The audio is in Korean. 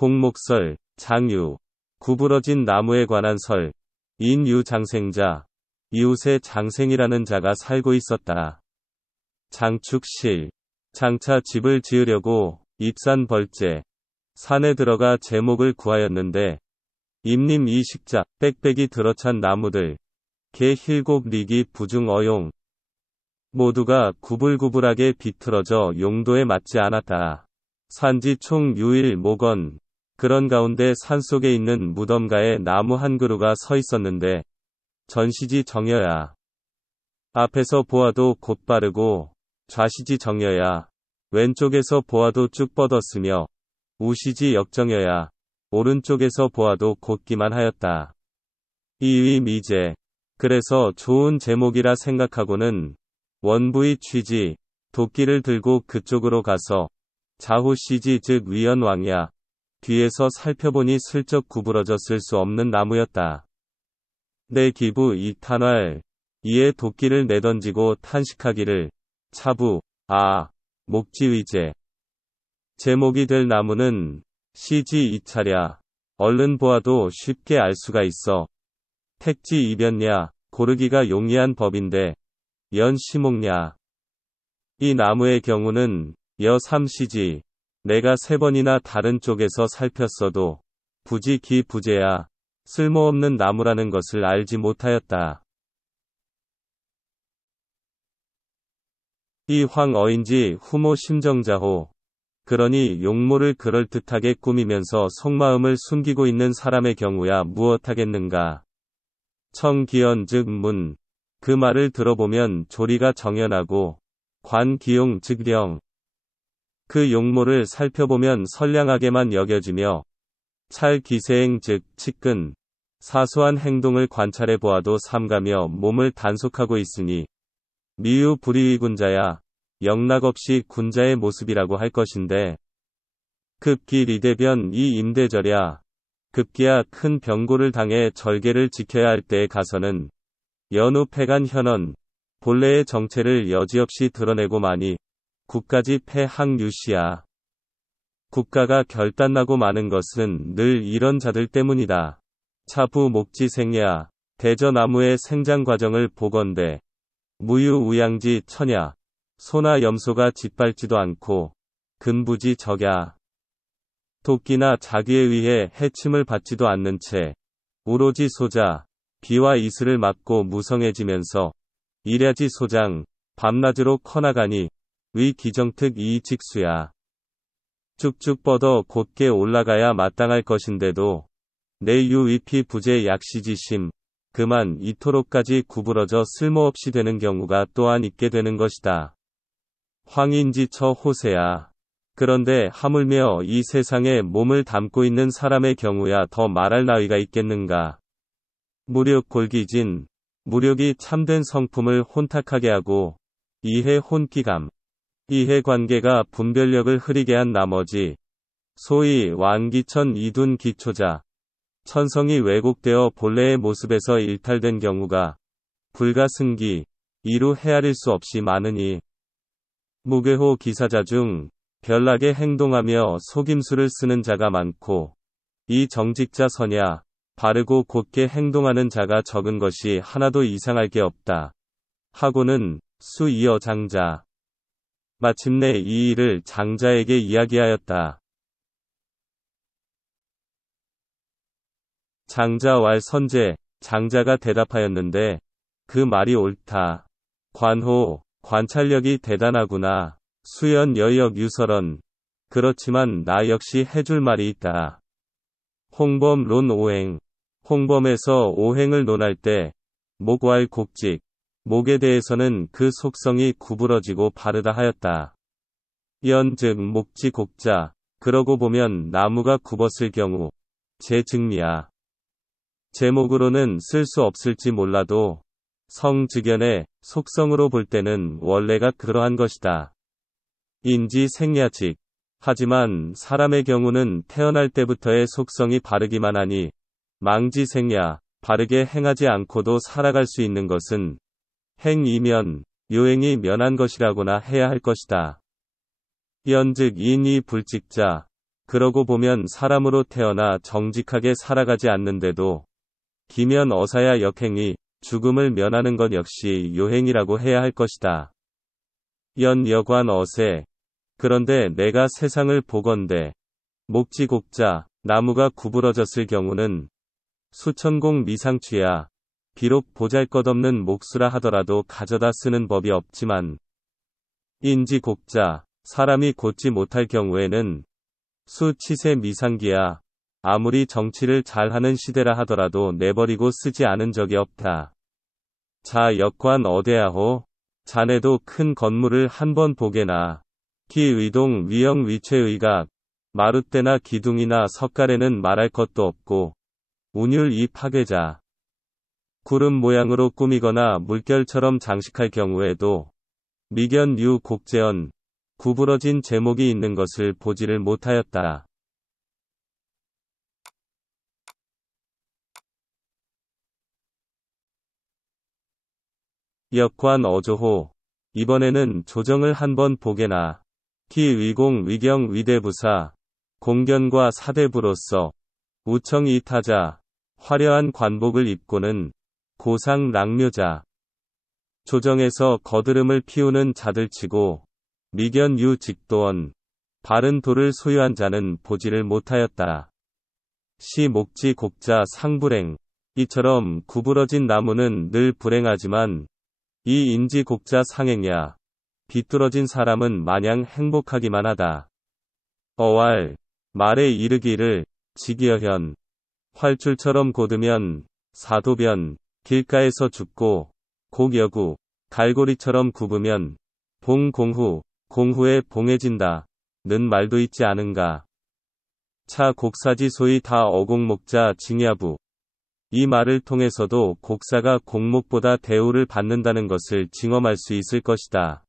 공목설, 장유, 구부러진 나무에 관한 설, 인유 장생자, 이웃의 장생이라는 자가 살고 있었다. 장축실, 장차 집을 지으려고 입산 벌제, 산에 들어가 제목을 구하였는데, 임님 이식자, 빽빽이 들어찬 나무들, 개 힐곡 리기 부중 어용, 모두가 구불구불하게 비틀어져 용도에 맞지 않았다. 산지 총 유일 목원, 그런 가운데 산속에 있는 무덤가에 나무 한 그루가 서 있었는데, 전시지 정여야. 앞에서 보아도 곧 빠르고, 좌시지 정여야. 왼쪽에서 보아도 쭉 뻗었으며, 우시지 역정여야. 오른쪽에서 보아도 곧기만 하였다. 이의 미제. 그래서 좋은 제목이라 생각하고는 원부의 취지, 도끼를 들고 그쪽으로 가서 자후 시지 즉 위연왕야. 뒤에서 살펴보니 슬쩍 구부러졌을 수 없는 나무였다. 내 기부 이 탄활, 이에 도끼를 내던지고 탄식하기를, 차부, 아, 목지의제. 제목이 될 나무는 시지 이차랴. 얼른 보아도 쉽게 알 수가 있어. 택지 이변냐, 고르기가 용이한 법인데, 연 시목냐. 이 나무의 경우는 여 삼시지. 내가 세 번이나 다른 쪽에서 살폈어도 부지 기 부재야 쓸모없는 나무라는 것을 알지 못하였다. 이 황어인지 후모 심정자호. 그러니 용모를 그럴듯하게 꾸미면서 속마음을 숨기고 있는 사람의 경우야 무엇하겠는가. 청기연 즉 문. 그 말을 들어보면 조리가 정연하고 관기용 즉령. 그 용모를 살펴보면 선량하게만 여겨지며 찰기세행 즉 치근 사소한 행동을 관찰해 보아도 삼가며 몸을 단속하고 있으니 미유 불이군자야 영락없이 군자의 모습이라고 할 것인데 급기 리대변 이 임대절야 급기야 큰 병고를 당해 절개를 지켜야 할 때에 가서는 연우 패간 현원 본래의 정체를 여지없이 드러내고 마니 국가지 패항 유시야. 국가가 결단나고 마는 것은 늘 이런 자들 때문이다. 차부 목지 생야 대저나무의 생장 과정을 보건대 무유 우양지 처냐 소나 염소가 짓밟지도 않고 근부지 적야. 도끼나 자기에 의해 해침을 받지도 않는 채 오로지 소자 비와 이슬을 맞고 무성해지면서 이랴지 소장 밤낮으로 커나가니 의 기정특 이직수야. 쭉쭉 뻗어 곧게 올라가야 마땅할 것인데도 내 유위피 부재 약시지심 그만 이토록까지 구부러져 쓸모없이 되는 경우가 또한 있게 되는 것이다. 황인지처 호세야. 그런데 하물며 이 세상에 몸을 담고 있는 사람의 경우야 더 말할 나위가 있겠는가. 무력 골기진, 무력이 참된 성품을 혼탁하게 하고, 이해 혼기감, 이해 관계가 분별력을 흐리게 한 나머지, 소위 완기천 이둔 기초자, 천성이 왜곡되어 본래의 모습에서 일탈된 경우가 불가승기, 이루 헤아릴 수 없이 많으니 무괴호 기사자 중 별나게 행동하며 속임수를 쓰는 자가 많고 이 정직자 선야 바르고 곧게 행동하는 자가 적은 것이 하나도 이상할 게 없다. 하고는 수 이어 장자. 마침내 이 일을 장자에게 이야기하였다. 장자왈 선제, 장자가 대답하였는데 그 말이 옳다. 관호, 관찰력이 대단하구나. 수연 여역 유설언. 그렇지만 나 역시 해줄 말이 있다. 홍범 론 오행. 홍범에서 오행을 논할 때 목왈 곡직. 목에 대해서는 그 속성이 구부러지고 바르다 하였다. 연즉 목지 곡자. 그러고 보면 나무가 굽었을 경우 제 증미야. 제목으로는 쓸 수 없을지 몰라도 성즉연의 속성으로 볼 때는 원래가 그러한 것이다. 인지 생야직. 하지만 사람의 경우는 태어날 때부터의 속성이 바르기만 하니 망지 생야 바르게 행하지 않고도 살아갈 수 있는 것은 행이면 요행이 면한 것이라고나 해야 할 것이다. 연즉 인이 불직자 그러고 보면 사람으로 태어나 정직하게 살아가지 않는데도 기면 어사야 역행이 죽음을 면하는 것 역시 요행이라고 해야 할 것이다. 연 여관 어세. 그런데 내가 세상을 보건대 목지곡자 나무가 구부러졌을 경우는 수천공 미상취야. 비록 보잘것없는 목수라 하더라도 가져다 쓰는 법이 없지만 인지곡자 사람이 곧지 못할 경우에는 수치세 미상기야. 아무리 정치를 잘하는 시대라 하더라도 내버리고 쓰지 않은 적이 없다. 자 역관 어대야호. 자네도 큰 건물을 한번 보게나. 기의동 위영 위최의각. 마룻대나 기둥이나 석가래는 말할 것도 없고. 운율 이 파괴자. 구름 모양으로 꾸미거나 물결처럼 장식할 경우에도 미견 유 곡재언 구부러진 제목이 있는 것을 보지를 못하였다. 역관 어조호. 이번에는 조정을 한번 보게나. 기 위공 위경 위대부사. 공견과 사대부로서 우청 이타자. 화려한 관복을 입고는 고상 랑묘자. 조정에서 거드름을 피우는 자들치고 미견 유 직도원. 바른 도를 소유한 자는 보지를 못하였다. 시 목지 곡자 상불행. 이처럼 구부러진 나무는 늘 불행하지만 이 인지 곡자 상행야. 비뚤어진 사람은 마냥 행복하기만 하다. 어왈. 말에 이르기를 지기어현. 활줄처럼 곧으면 사도변 길가에서 죽고 곡여구 갈고리처럼 굽으면 봉공후 공후에 봉해진다. 는 말도 있지 않은가. 차 곡사지 소위 다 어곡목자 징야부. 이 말을 통해서도 곡사가 공목보다 대우를 받는다는 것을 징험할 수 있을 것이다.